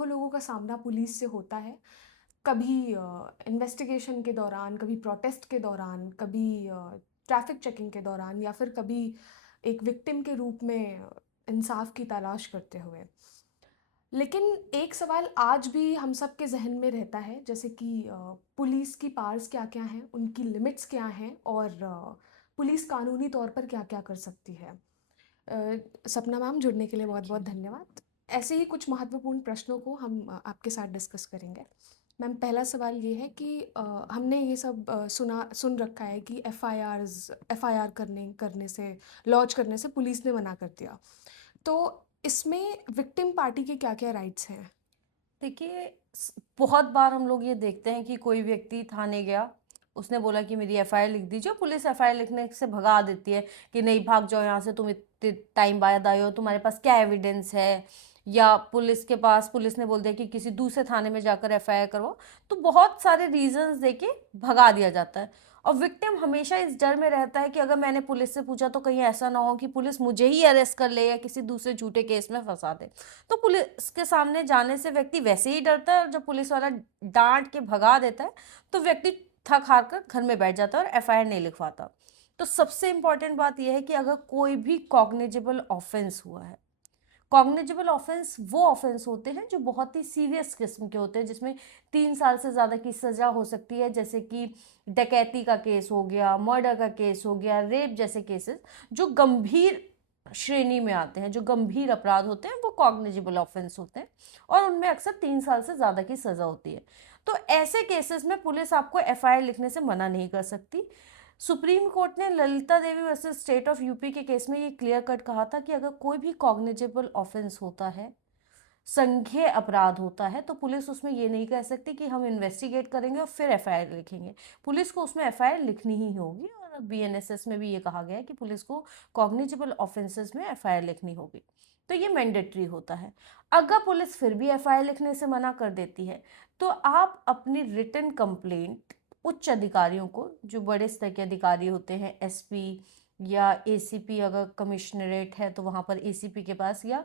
लाखों लोगों का सामना पुलिस से होता है। कभी इन्वेस्टिगेशन के दौरान, कभी प्रोटेस्ट के दौरान, कभी ट्रैफ़िक चेकिंग के दौरान या फिर कभी एक विक्टिम के रूप में इंसाफ़ की तलाश करते हुए। लेकिन एक सवाल आज भी हम सब के ज़हन में रहता है, जैसे कि पुलिस की पावर्स क्या-क्या हैं, उनकी लिमिट्स क्या हैं और पुलिस कानूनी तौर पर क्या-क्या कर सकती है। सपना मैम, जुड़ने के लिए बहुत-बहुत जी। धन्यवाद। ऐसे ही कुछ महत्वपूर्ण प्रश्नों को हम आपके साथ डिस्कस करेंगे। मैम, पहला सवाल ये है कि हमने ये सब सुन रखा है कि एफआईआर करने करने से लॉन्च करने से पुलिस ने मना कर दिया। तो इसमें विक्टिम पार्टी के क्या-क्या राइट्स हैं? देखिए, बहुत बार हम लोग ये देखते हैं कि कोई व्यक्ति थाने गया, उसने बोला कि मेरी एफआईआर लिख दीजिए, पुलिस एफआईआर लिखने से भगा देती है कि नहीं, भाग जाओ यहाँ से, तुम इतने टाइम बाद आए हो, तुम्हारे पास क्या एविडेंस है। या पुलिस ने बोल दिया कि किसी दूसरे थाने में जाकर एफआईआर करवाओ। तो बहुत सारे रीजंस देके भगा दिया जाता है। और विक्टिम हमेशा इस डर में रहता है कि अगर मैंने पुलिस से पूछा तो कहीं ऐसा ना हो कि पुलिस मुझे ही अरेस्ट कर ले या किसी दूसरे झूठे केस में फंसा दे। तो पुलिस के सामने जाने से व्यक्ति वैसे ही डरता है, और जब पुलिस वाला डांट के भगा देता है तो व्यक्ति थक हार कर घर में बैठ जाता है और एफआईआर नहीं लिखवाता। तो सबसे इंपॉर्टेंट बात यह है कि अगर कोई भी कॉग्निजेबल ऑफेंस हुआ है, कॉग्निजेबल ऑफेंस वो ऑफेंस होते हैं जो बहुत ही सीरियस किस्म के होते हैं, जिसमें 3 साल से ज़्यादा की सज़ा हो सकती है, जैसे कि डकैती का केस हो गया, मर्डर का केस हो गया, रेप जैसे केसेस जो गंभीर श्रेणी में आते हैं, जो गंभीर अपराध होते हैं, वो कॉग्निजेबल ऑफेंस होते हैं और उनमें अक्सर 3 साल से ज़्यादा की सज़ा होती है। तो ऐसे केसेस में पुलिस आपको एफआईआर लिखने से मना नहीं कर सकती। सुप्रीम कोर्ट ने Lalita Devi versus state of UP के केस में ये क्लियर कट कहा था कि अगर कोई भी कॉग्निजेबल ऑफेंस होता है, संज्ञेय अपराध होता है, तो पुलिस उसमें ये नहीं कह सकती कि हम इन्वेस्टिगेट करेंगे और फिर एफआईआर लिखेंगे। पुलिस को उसमें एफआईआर लिखनी ही होगी, और बीएनएसएस में भी ये कहा गया है कि पुलिस को कॉग्निजेबल ऑफेंसेस में एफआईआर लिखनी होगी। तो ये मैंडेटरी होता है। अगर पुलिस फिर भी एफआईआर लिखने से मना कर देती है, तो आप अपनी रिटन कंप्लेंट उच्च अधिकारियों को, जो बड़े स्तर के अधिकारी होते हैं, एसपी या एसीपी, अगर कमिश्नरेट है तो वहाँ पर एसीपी के पास या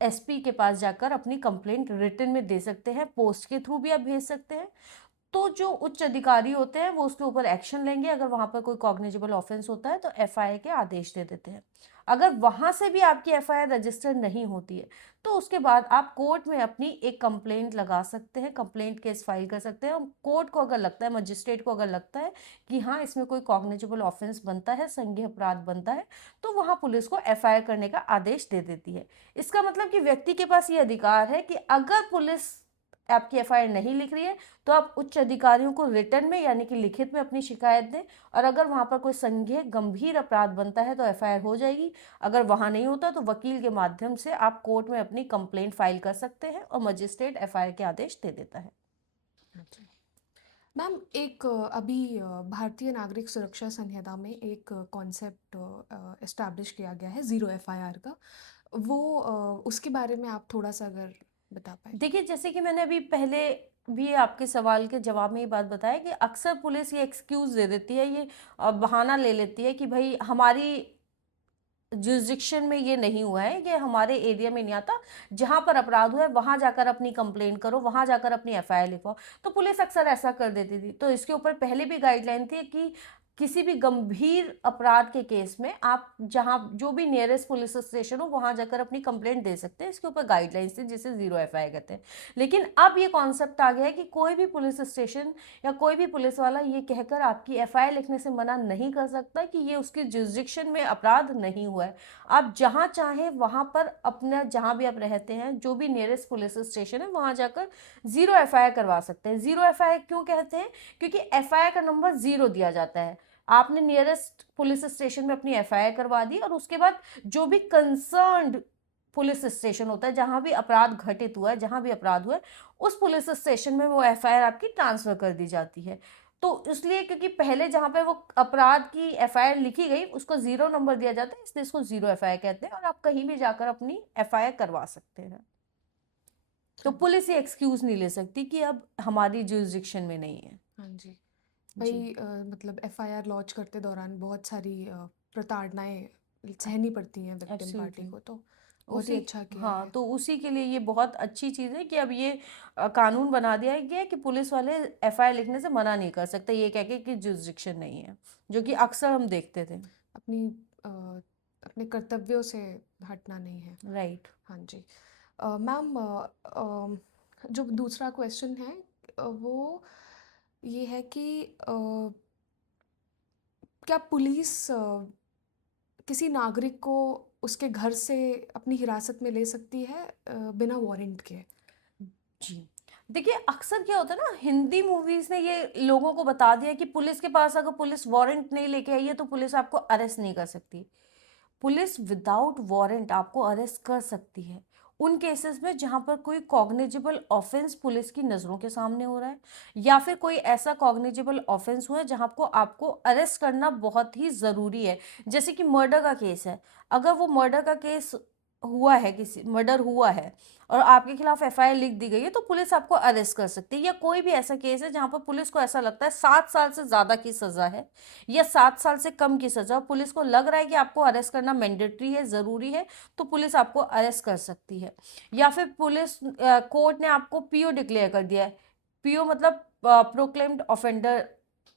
एसपी के पास जाकर अपनी कंप्लेंट रिटन में दे सकते हैं। पोस्ट के थ्रू भी आप भेज सकते हैं। तो जो उच्च अधिकारी होते हैं वो उसके ऊपर एक्शन लेंगे। अगर वहां पर कोई कॉग्निजेबल ऑफेंस होता है तो एफआईआर के आदेश दे देते हैं। अगर वहां से भी आपकी एफआईआर रजिस्टर नहीं होती है, तो उसके बाद आप कोर्ट में अपनी एक कंप्लेंट लगा सकते हैं, कंप्लेंट केस फाइल कर सकते हैं। और कोर्ट को अगर लगता है, मजिस्ट्रेट को अगर लगता है कि हाँ, इसमें कोई कॉग्निजेबल ऑफेंस बनता है, संज्ञेय अपराध बनता है, तो वहां पुलिस को एफआईआर करने का आदेश दे देती है। इसका मतलब कि व्यक्ति के पास ये अधिकार है कि अगर पुलिस आपकी एफआईआर नहीं लिख रही है, तो आप उच्च अधिकारियों को रिटर्न में यानी कि लिखित में अपनी शिकायत दें। और अगर वहां पर कोई संज्ञेय गंभीर अपराध बनता है तो एफआईआर हो जाएगी। अगर वहां नहीं होता तो वकील के माध्यम से आप कोर्ट में अपनी कंप्लेंट फाइल कर सकते हैं और मजिस्ट्रेट एफआईआर के आदेश दे देता है। जी। मैम, एक अभी भारतीय नागरिक सुरक्षा संहिता में एक कॉन्सेप्ट एस्टैब्लिश किया गया है ज़ीरो एफआईआर का। वो उसके बारे में आप थोड़ा-सा अगर बता पाएँ? देखिए, जैसे कि मैंने अभी पहले भी आपके सवाल के जवाब में ये बात बताया कि अक्सर पुलिस ये एक्सक्यूज दे देती है, ये बहाना ले लेती है कि भाई हमारी जुरिस्डिक्शन में ये नहीं हुआ है, ये हमारे एरिया में नहीं आता, जहां पर अपराध हुआ है वहां जाकर अपनी कंप्लेंट करो, वहां जाकर अपनी एफआईआर लिखवाओ। तो पुलिस अक्सर ऐसा कर देती थी। तो इसके ऊपर पहले भी गाइडलाइन थी कि किसी भी गंभीर अपराध के केस में आप जहां जो भी नियरेस्ट पुलिस स्टेशन हो वहां जाकर अपनी कंप्लेंट दे सकते हैं। इसके ऊपर गाइडलाइंस थी जिसे जीरो एफआईआर कहते हैं। लेकिन अब ये कॉन्सेप्ट आ गया है कि कोई भी पुलिस स्टेशन या कोई भी पुलिस वाला ये कहकर आपकी एफआईआर लिखने से मना नहीं कर सकता कि ये उसके जुरिस्डिक्शन में अपराध नहीं हुआ है। आप जहां चाहें वहां पर अपना, जहां भी आप रहते हैं, जो भी नियरेस्ट पुलिस स्टेशन है वहां जाकर जीरो एफआईआर करवा सकते हैं। जीरो एफआईआर क्यों कहते हैं? क्योंकि एफआईआर का नंबर जीरो दिया जाता है। आपने नियरेस्ट पुलिस स्टेशन में अपनी एफआईआर करवा दी और उसके बाद जो भी कंसर्न्ड पुलिस स्टेशन होता है, जहां भी अपराध घटित हुआ है, जहां भी अपराध हुआ है, उस पुलिस स्टेशन में वो एफआईआर आपकी ट्रांसफर कर दी जाती है। तो इसलिए, क्योंकि पहले जहां पे वो अपराध की एफआईआर लिखी गई उसको जीरो नंबर दिया जाता है, इसलिए इसको जीरो एफआईआर कहते हैं। और आप कहीं भी जाकर अपनी एफआईआर करवा सकते हैं। तो हाँ जी। पुलिस ये एक्सक्यूज नहीं ले सकती कि अब हमारी जुरिस्डिक्शन में नहीं है। हाँ जी। जी। भई मतलब एफआईआर लॉन्च करते दौरान बहुत सारी प्रताड़नाएँ सहनी पड़ती हैं विक्टिम पार्टी एब्सोल्युटली। को तो। बहुत ही उसी अच्छा किया हाँ, है। तो उसी के लिए ये बहुत अच्छी चीज़ है कि अब ये कानून बना दिया गया है कि पुलिस वाले एफआईआर लिखने से मना नहीं कर सकते ये कह के कि जुरिस्डिक्शन नहीं है, जो कि अक्सर हम देखते थे। अपनी अ, अपने कर्तव्यों से हटना नहीं है। राइट। हाँ जी। मैम, जो दूसरा क्वेश्चन है वो ये है कि क्या पुलिस किसी नागरिक को उसके घर से अपनी हिरासत में ले सकती है बिना वारंट के? जी। देखिए, अक्सर क्या होता है ना, हिंदी मूवीज़ ने ये लोगों को बता दिया कि पुलिस के पास अगर पुलिस वारंट नहीं लेके आई है, तो पुलिस आपको अरेस्ट नहीं कर सकती। पुलिस विदाउट वारंट आपको अरेस्ट कर सकती है उन केसेस में जहां पर कोई कॉग्निजेबल ऑफेंस पुलिस की नज़रों के सामने हो रहा है, या फिर कोई ऐसा कॉग्निजेबल ऑफेंस हुआ है जहां को आपको अरेस्ट करना बहुत ही ज़रूरी है। जैसे कि मर्डर का केस है, अगर वो मर्डर का केस हुआ है, किसी मर्डर हुआ है और आपके खिलाफ एफआईआर लिख दी गई है, तो पुलिस आपको अरेस्ट कर सकती है। या कोई भी ऐसा केस है जहां पर पुलिस को ऐसा लगता है 7 साल से ज़्यादा की सज़ा है या 7 साल से कम की सज़ा, पुलिस को लग रहा है कि आपको अरेस्ट करना मैंडेटरी है, ज़रूरी है, तो पुलिस आपको अरेस्ट कर सकती है। या फिर पुलिस कोर्ट ने आपको पीओ डिक्लेयर कर दिया है, पीओ मतलब प्रोक्लेम्ड ऑफेंडर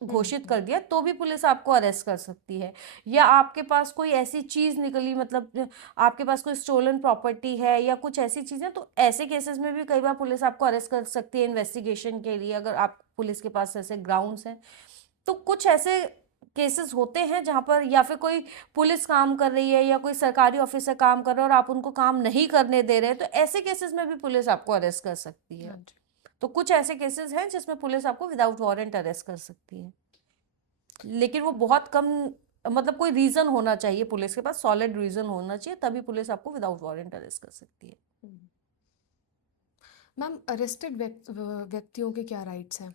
घोषित हम्म। कर दिया, तो भी पुलिस आपको अरेस्ट कर सकती है। या आपके पास कोई ऐसी चीज़ निकली, मतलब आपके पास कोई स्टोलन प्रॉपर्टी है या कुछ ऐसी चीज़ें, तो ऐसे केसेस में भी कई बार पुलिस आपको अरेस्ट कर सकती है इन्वेस्टिगेशन के लिए, अगर आप पुलिस के पास ऐसे ग्राउंड्स हैं। तो कुछ ऐसे केसेस होते हैं जहाँ पर या फिर कोई पुलिस काम कर रही है या कोई सरकारी ऑफिसर काम कर रहा है और आप उनको काम नहीं करने दे रहे हैं, तो ऐसे केसेस में भी पुलिस आपको अरेस्ट कर सकती है। हाँ जी। तो कुछ ऐसे केसेस हैं जिसमें पुलिस आपको विदाउट वारंट अरेस्ट कर सकती है, लेकिन वो बहुत कम, मतलब कोई रीजन होना चाहिए, पुलिस के पास सॉलिड रीजन होना चाहिए, तभी पुलिस आपको विदाउट वारंट अरेस्ट कर सकती है। हम्म। मैम, अरेस्टेड व्यक्तियों के क्या राइट्स हैं?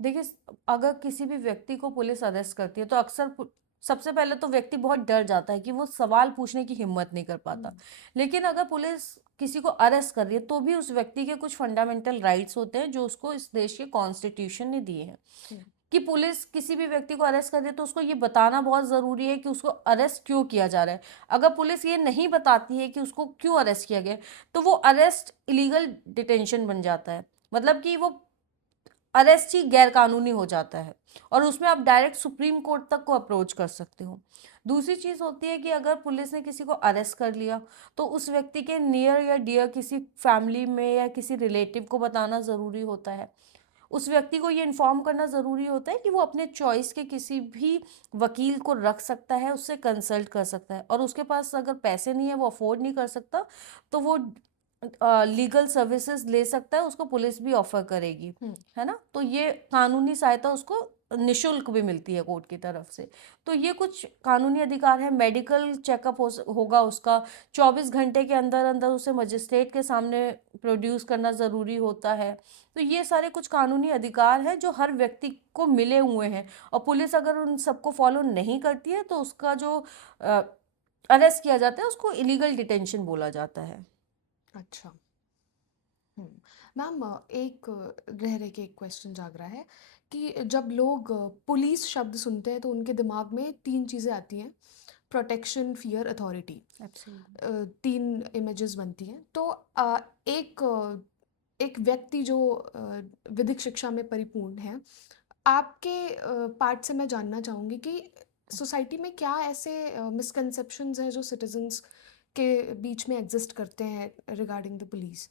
देखिए, अगर किसी भी व्यक्ति को पुलिस अरेस्ट करती है तो अक्सर सबसे पहले तो व्यक्ति बहुत डर जाता है कि वो सवाल पूछने की हिम्मत नहीं कर पाता। लेकिन अगर पुलिस किसी को अरेस्ट कर रही है तो भी उस व्यक्ति के कुछ फंडामेंटल राइट्स होते हैं जो उसको इस देश के कॉन्स्टिट्यूशन ने दिए हैं। हम्म। कि पुलिस किसी भी व्यक्ति को अरेस्ट कर रही है तो उसको ये बताना बहुत ज़रूरी है कि उसको अरेस्ट क्यों किया जा रहा है। अगर पुलिस ये नहीं बताती है कि उसको क्यों अरेस्ट किया गया है, तो वो अरेस्ट इलीगल डिटेंशन बन जाता है, मतलब कि वो अरेस्ट ही गैर कानूनी हो जाता है और उसमें आप डायरेक्ट सुप्रीम कोर्ट तक को अप्रोच कर सकते हो। दूसरी चीज़ होती है कि अगर पुलिस ने किसी को अरेस्ट कर लिया तो उस व्यक्ति के नियर या डियर किसी फैमिली में या किसी रिलेटिव को बताना ज़रूरी होता है। उस व्यक्ति को ये इन्फॉर्म करना ज़रूरी होता है कि वो अपने चॉइस के किसी भी वकील को रख सकता है, उससे कंसल्ट कर सकता है, और उसके पास अगर पैसे नहीं है, वो अफोर्ड नहीं कर सकता, तो वो लीगल सर्विसेज ले सकता है, उसको पुलिस भी ऑफर करेगी, हम्म। है ना? तो ये कानूनी सहायता उसको निशुल्क भी मिलती है कोर्ट की तरफ से। तो ये कुछ कानूनी अधिकार है। मेडिकल चेकअप होगा उसका 24 घंटे के अंदर अंदर उसे मजिस्ट्रेट के सामने प्रोड्यूस करना ज़रूरी होता है। तो ये सारे कुछ कानूनी अधिकार हैं जो हर व्यक्ति को मिले हुए हैं, और पुलिस अगर उन सबको फॉलो नहीं करती है तो उसका जो अरेस्ट किया जाता है उसको इलीगल डिटेंशन बोला जाता है। अच्छा। मैम, एक रह रह के एक क्वेश्चन जाग रहा है कि जब लोग पुलिस शब्द सुनते हैं तो उनके दिमाग में तीन चीज़ें आती हैं: प्रोटेक्शन, फियर, अथॉरिटी। एब्सोल्युटली। तीन इमेजेस बनती हैं। तो एक एक व्यक्ति जो विधिक शिक्षा में परिपूर्ण है, आपके पार्ट से मैं जानना चाहूँगी कि सोसाइटी में क्या ऐसे मिसकंसेप्शंस हैं जो सिटीजन्स के बीच में एग्जिस्ट करते हैं रिगार्डिंग द पुलिस?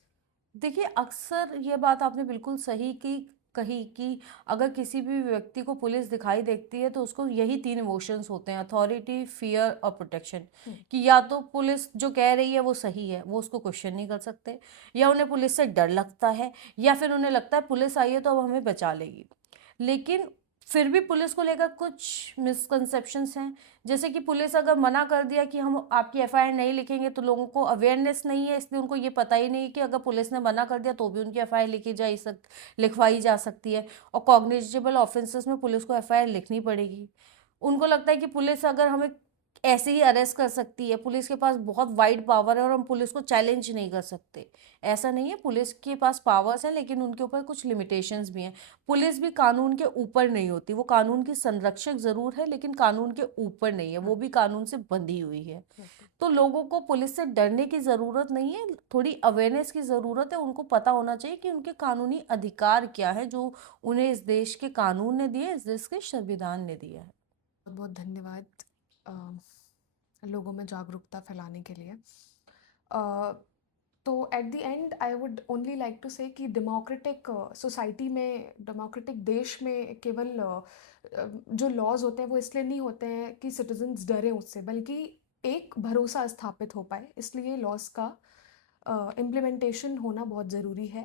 देखिए, अक्सर ये बात आपने बिल्कुल सही की कही कि अगर किसी भी व्यक्ति को पुलिस दिखाई देती है तो उसको यही 3 इमोशंस होते हैं, अथॉरिटी, फियर और प्रोटेक्शन। कि या तो पुलिस जो कह रही है वो सही है, वो उसको क्वेश्चन नहीं कर सकते, या उन्हें पुलिस से डर लगता है, या फिर उन्हें लगता है पुलिस आई है तो अब हमें बचा लेगी। लेकिन फिर भी पुलिस को लेकर कुछ मिसकंसेप्शंस हैं। जैसे कि पुलिस अगर मना कर दिया कि हम आपकी एफआईआर नहीं लिखेंगे, तो लोगों को अवेयरनेस नहीं है, इसलिए उनको ये पता ही नहीं है कि अगर पुलिस ने मना कर दिया तो भी उनकी एफआईआर लिखवाई जा सकती है, और कॉग्निजेबल ऑफेंसेस में पुलिस को एफआईआर लिखनी पड़ेगी। उनको लगता है कि पुलिस अगर हमें ऐसे ही अरेस्ट कर सकती है, पुलिस के पास बहुत वाइड पावर है और हम पुलिस को चैलेंज नहीं कर सकते। ऐसा नहीं है, पुलिस के पास पावर्स हैं लेकिन उनके ऊपर कुछ लिमिटेशंस भी हैं। पुलिस भी कानून के ऊपर नहीं होती, वो कानून की संरक्षक ज़रूर है लेकिन कानून के ऊपर नहीं है, वो भी कानून से बंधी हुई है। तो लोगों को पुलिस से डरने की ज़रूरत नहीं है, थोड़ी अवेयरनेस की ज़रूरत है। उनको पता होना चाहिए कि उनके कानूनी अधिकार क्या है, जो उन्हें इस देश के कानून ने दिए, इस देश के संविधान ने दिया है। बहुत बहुत धन्यवाद अ, लोगों में जागरूकता फैलाने के लिए। अ, तो at the end I would only like to say कि डेमोक्रेटिक सोसाइटी में, डेमोक्रेटिक देश में केवल जो लॉज होते हैं वो इसलिए नहीं होते हैं कि सिटीजन्स डरें उससे, बल्कि एक भरोसा स्थापित हो पाए, इसलिए लॉज का इम्प्लीमेंटेशन होना बहुत ज़रूरी है।